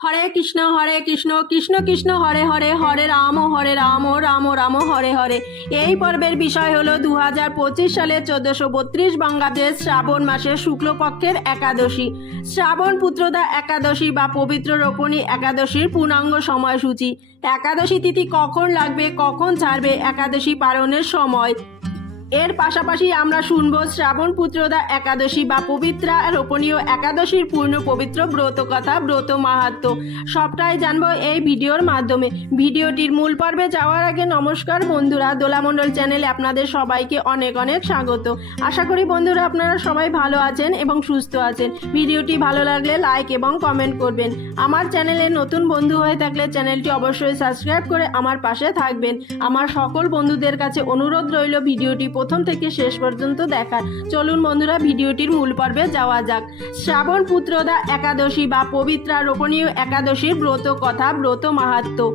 হরে কৃষ্ণ হরে কৃষ্ণ কৃষ্ণ কৃষ্ণ, হরে হরে হরে রাম হরে রাম রাম রাম, হরে হরে। এই পর্বের বিষয় হলো দু হাজার পঁচিশ সালের চোদ্দশো বত্রিশ বঙ্গাব্দের শ্রাবণ মাসের শুক্লপক্ষের একাদশী। শ্রাবণ পুত্রদা একাদশী বা পবিত্র রোপণী একাদশীর পূর্ণাঙ্গ সময়সূচি। একাদশী তিথি কখন লাগবে, কখন ছাড়বে, একাদশী পালনের সময়। এর পাশাপাশি আমরা শুনব শ্রাবণ পুত্রদা একাদশী বা পবিত্রা রোপণীয় একাদশীর পূর্ণ পবিত্র ব্রত কথা ব্রত মাহাত্ম। সবটাই জানব এই ভিডিওর মাধ্যমে। ভিডিওটির মূল পর্বে যাওয়ার আগে নমস্কার বন্ধুরা, দোলামণ্ডল চ্যানেলে আপনাদের সবাইকে অনেক অনেক স্বাগত। আশা করি বন্ধুরা আপনারা সবাই ভালো আছেন এবং সুস্থ আছেন। ভিডিওটি ভালো লাগলে লাইক এবং কমেন্ট করবেন। আমার চ্যানেলে নতুন বন্ধু হয়ে থাকলে চ্যানেলটি অবশ্যই সাবস্ক্রাইব করে আমার পাশে থাকবেন। আমার সকল বন্ধুদের কাছে অনুরোধ রইল ভিডিওটি প্রথম থেকে শেষ পর্যন্ত দেখার। চলুন বন্ধুরা, ভিডিওটির মূল পর্বে যাওয়া যাক। শ্রাবণ পুত্রদা একাদশী বা পবিত্রা রোপণীয় একাদশীর ব্রত কথা, ব্রত মাহাত্ম্য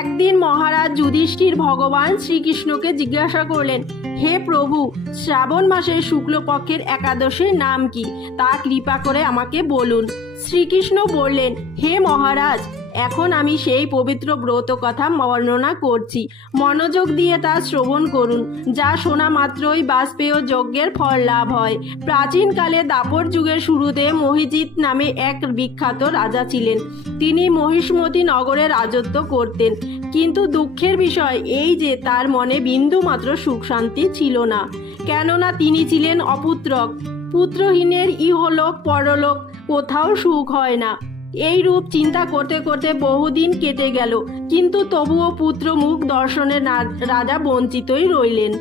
একদিন মহারাজ যুধিষ্ঠির ভগবান শ্রীকৃষ্ণকে জিজ্ঞাসা করলেন, হে প্রভু, শ্রাবণ মাসের শুক্লপক্ষের একাদশীর নাম কি? তা কৃপা করে আমাকে বলুন। শ্রীকৃষ্ণ বললেন, হে মহারাজ এখন আমি সেই পবিত্র ব্রত কথা বর্ণনা করছি। মনোযোগ দিয়ে তা শ্রবণ করুন, যা শোনা মাত্রই বাষ্পেয় যজ্ঞের ফল লাভ হয়। প্রাচীনকালে দাপর যুগের শুরুতে মহিজিৎ নামে এক বিখ্যাত রাজা ছিলেন। তিনি মহিষ্মতি নগরে রাজত্ব করতেন। কিন্তু দুঃখের বিষয় এই যে তার মনে বিন্দু মাত্র সুখ শান্তি ছিল না। কেননা তিনি ছিলেন অপুত্রক। পুত্রহীনের ইহলোক, পরলোক কোথাও সুখ হয় না। এই রূপ চিন্তা করতে করতে বহুদিন কেটে গেল, কিন্তু তবুও পুত্র মুখ দর্শনের রাজা বঞ্চিতই রইলেন।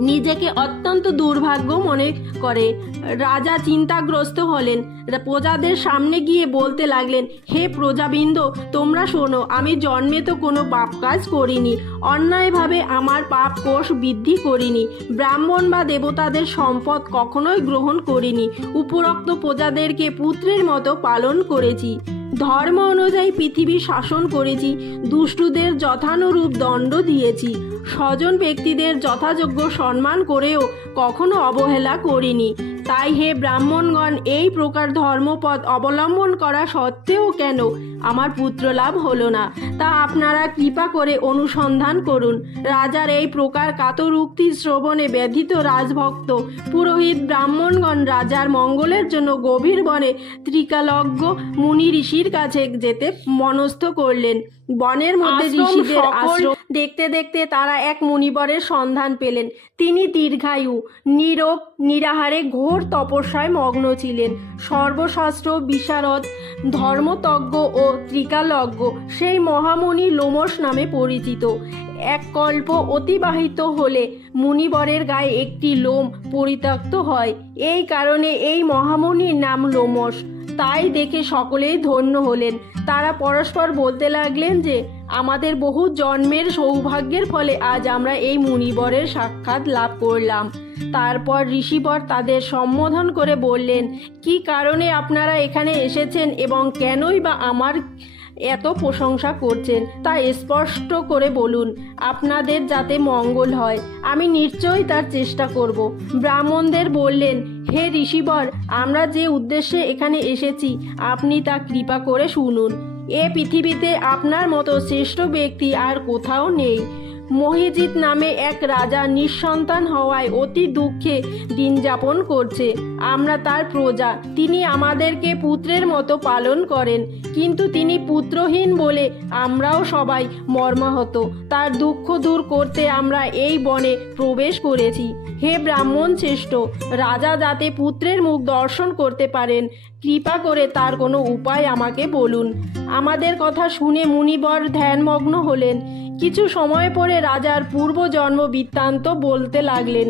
নিজেকে অত্যন্ত দুর্ভাগ্য মনে করে। রাজা চিন্তাগ্রস্ত হলেন। প্রজাদের সামনে গিয়ে বলতে লাগলেন, হে প্রজাবৃন্দ, তোমরা শোনো, আমি জন্মে তো কোনো পাপ কাজ করিনি। অন্যায়ভাবে আমার পাপ কোষ বৃদ্ধি করিনি। ব্রাহ্মণ বা দেবতাদের সম্পদ কখনোই গ্রহণ করিনি। উপরোক্ত প্রজাদেরকে পুত্রের মতো পালন করেছি। ধর্ম অনুযায়ী পৃথিবী শাসন করেছি। দুষ্টুদের যথানুরূপ দণ্ড দিয়েছি। স্বজন ব্যক্তিদের যথাযোগ্য সম্মান করেও কখনো অবহেলা করিনি। তাই হে ব্রাহ্মণগণ এই প্রকার ধর্মপথ অবলম্বন করা সত্ত্বেও কেন আমার পুত্র লাভ হলো না? তা আপনারা কৃপা করে অনুসন্ধান করুন। রাজার এই প্রকার কাতরুক্তি শ্রবণে ব্যথিত রাজভক্ত পুরোহিত ব্রাহ্মণগণ রাজার মঙ্গলের জন্য গভীর বনে ত্রিকালজ্ঞ মুনি ঋষির কাছে যেতে মনস্থ করলেন। বনের মধ্যে ঋষিদের আশ্রম দেখতে দেখতে তারা এক মুনিবরের সন্ধান পেলেন। তিনি দীর্ঘায়ু, নীরব, নিরাহারে, ঘোর তপস্যায় মগ্ন ছিলেন। সর্বশাস্ত্র, বিশারদ, ধর্মতজ্ঞ ও ত্রিকালজ্ঞ সেই মহামুনি লোমস নামে পরিচিত। এক কল্প অতিবাহিত হলে মুনিবরের গায়ে একটি লোম পরিত্যক্ত হয়। এই কারণে এই মহামুনির নাম লোমস তাই দেখে সকলেই ধন্য হলেন। তারা পরস্পর বলতে লাগলেন যে, আমাদের বহু জন্মের সৌভাগ্যের ফলে আজ আমরা এই মুনিবরের সাক্ষাৎ লাভ করলাম। তারপর ঋষিবর তাদের সম্বোধন করে বললেন, কি কারণে আপনারা এখানে এসেছেন এবং কেনই বা আমার এত প্রশংসা করছেন, তা স্পষ্ট করে বলুন, আপনাদের যাতে মঙ্গল হয়, আমি নিশ্চয়ই তার চেষ্টা করব। ব্রাহ্মণদের বললেন, হে ঋষিবর, আমরা যে উদ্দেশ্যে এখানে এসেছি, আপনি তা কৃপা করে শুনুন। এ পৃথিবীতে আপনার মতো শ্রেষ্ঠ ব্যক্তি আর কোথাও নেই। মহিজিৎ নামে এক রাজা নিঃসন্তান হওয়ায় অতি দুঃখে দিন যাপন করছে। আমরা তার প্রজা। তিনি আমাদেরকে পুত্রের মতো পালন করেন। কিন্তু তিনি পুত্রহীন বলে আমরাও সবাই মর্মাহত। তার দুঃখ দূর করতে আমরা এই বনে প্রবেশ করেছি। হে ব্রাহ্মণ শ্রেষ্ঠ, রাজা যাতে পুত্রের মুখ দর্শন করতে পারেন, কৃপা করে তার কোনো উপায় আমাকে বলুন। আমাদের কথা শুনে মুনিবর ধ্যানমগ্ন হলেন। কিছু সময় পরে রাজার পূর্বজন্ম বৃত্তান্ত বলতে লাগলেন।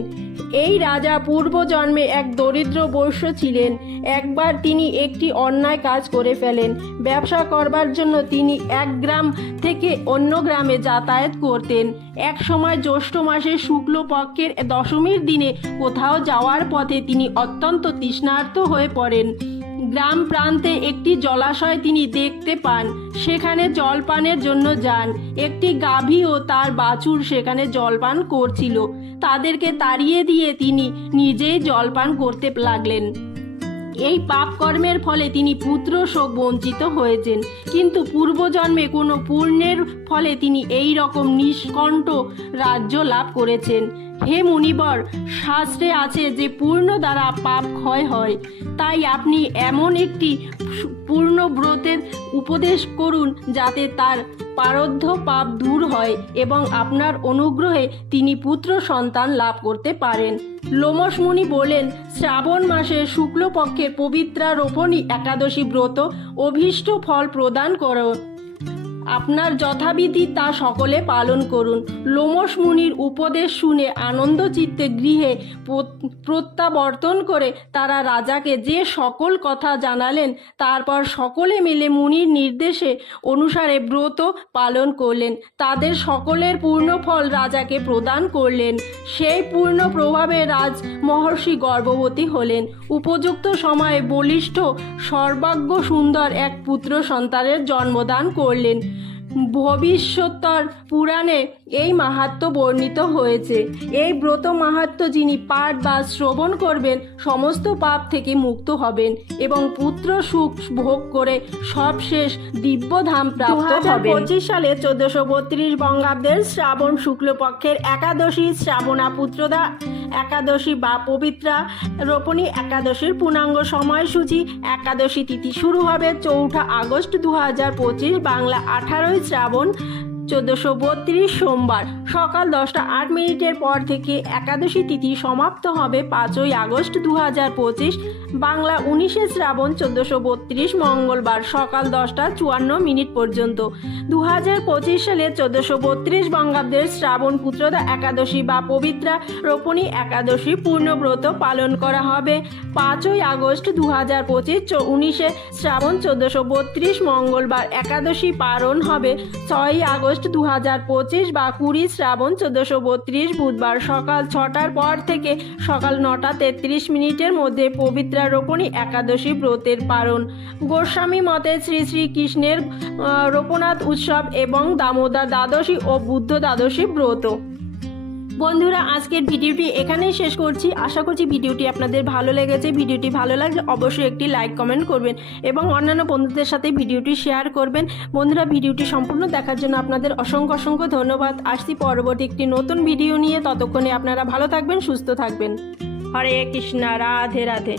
এই রাজা পূর্বজন্মে এক দরিদ্র বৈশ্য ছিলেন। একবার তিনি একটি অন্যায় কাজ করে ফেলেন। ব্যবসা করবার জন্য তিনি এক গ্রাম থেকে অন্য গ্রামে যাতায়াত করতেন। এক সময় জ্যৈষ্ঠ মাসের শুক্লপক্ষের দশমীর দিনে কোথাও যাওয়ার পথে তিনি অত্যন্ত তৃষ্ণার্ত হয়ে পড়েন। গ্রাম প্রান্তে একটি জলাশয় তিনি দেখতে পান। সেখানে জলপানের জন্য যান। একটি গাভী ও তার বাছুর সেখানে জলপান করছিল। তাদেরকে তাড়িয়ে দিয়ে তিনি নিজেই জলপান করতে লাগলেন। এই পাপ কর্মের ফলে তিনি পুত্র শোক বঞ্চিত হয়েছেন। কিন্তু পূর্বজন্মে কোনো পুণ্যের ফলে তিনি এই রকম নিষ্কণ্ঠ রাজ্য লাভ করেছেন। হে মুনিবর, শাস্ত্রে আছে যে পূর্ণ দ্বারা পাপ ক্ষয় হয়। তাই আপনি এমন একটি পূর্ণ ব্রতের উপদেশ করুন যাতে তার পারদ্ধ পাপ দূর হয় এবং আপনার অনুগ্রহে তিনি পুত্র সন্তান লাভ করতে পারেন। লোমস মুনি বলেন, শ্রাবণ মাসে শুক্লপক্ষের পবিত্রা রোপণী একাদশী ব্রত অভীষ্ট ফল প্রদান করো। আপনার যথাবিধি তা সকলে পালন করুন। লোমস মুনির উপদেশ শুনে আনন্দ চিত্তে গৃহে প্রত- প্রত্যাবর্তন করে তারা রাজাকে যে সকল কথা জানালেন, তারপর সকলে মিলে মুনির নির্দেশে অনুসারে ব্রত পালন করলেন। তাদের সকলের পূর্ণ ফল রাজাকে প্রদান করলেন। সেই পূর্ণ প্রভাবে রাজ মহর্ষি গর্ভবতী হলেন। উপযুক্ত সময়ে বলিষ্ঠ সর্বাগ্য সুন্দর এক পুত্র সন্তানের জন্মদান করলেন। ভবিষ্যত্তর পুরাণে এই মাহাত্ম বর্ণিত হয়েছে। এই ব্রত মাহাত্ম যিনি পাঠ বা শ্রবণ করবেন, সমস্ত পাপ থেকে মুক্ত হবেন এবং পুত্র সুখ ভোগ করে সবশেষ দিব্যধাম প্রাপ্ত হবেন। পঁচিশ সালে চোদ্দশো বত্রিশ বঙ্গাব্দের শ্রাবণ শুক্লপক্ষের একাদশী শ্রাবণা পুত্রদা, একাদশী বা পবিত্রা, রোপণী একাদশীর পূর্ণাঙ্গ সময়সূচি, একাদশী তিথি শুরু হবে চৌঠা আগস্ট দু হাজার পঁচিশ বাংলা আঠারোই শ্রাবণ চোদ্দশো বত্রিশ সোমবার সকাল দশটা আট মিনিটের পর থেকে একাদশী তিথি সমাপ্ত হবে পাঁচই আগস্ট দু হাজার পঁচিশ। বাংলা উনিশে শ্রাবণ চোদ্দশো বত্রিশ মঙ্গলবার সকাল দশটা চুয়ান্ন মিনিট পর্যন্ত। দু হাজার পঁচিশ সালে চোদ্দশো বত্রিশ বঙ্গাব্দের শ্রাবণ পুত্রদা একাদশী বা পবিত্রা রোপণী একাদশী পূর্ণব্রত পালন করা হবে। পাঁচই আগস্ট দু হাজার পঁচিশ উনিশে শ্রাবণ চোদ্দশো বত্রিশ মঙ্গলবার একাদশী পালন হবে। ছয়ই আগস্ট দু হাজার পঁচিশ বা কুড়ি শ্রাবণ চোদ্দশো বত্রিশ বুধবার সকাল ছটার পর থেকে সকাল নটা তেত্রিশ মিনিটের মধ্যে পবিত্রা রোপণী একাদশী ব্রতের পালন। গোস্বামী মতে শ্রী শ্রীকৃষ্ণের আহ, রোপনাথ উৎসব এবং দামোদর দ্বাদশী ও বুদ্ধ দ্বাদশী ব্রত। বন্ধুরা, আজকের ভিডিওটি এখানেই শেষ করছি। আশা করছি ভিডিওটি আপনাদের ভালো লেগেছে। ভিডিওটি ভালো লাগলে অবশ্যই একটি লাইক, কমেন্ট করবেন এবং অন্যান্য বন্ধুদের সাথে ভিডিওটি শেয়ার করবেন। বন্ধুরা, ভিডিওটি সম্পূর্ণ দেখার জন্য আপনাদের অসংখ্য অসংখ্য ধন্যবাদ। আসছি পরবর্তী একটি নতুন ভিডিও নিয়ে। ততক্ষণে আপনারা ভালো থাকবেন, সুস্থ থাকবেন। হরে কৃষ্ণা, রাধে রাধে।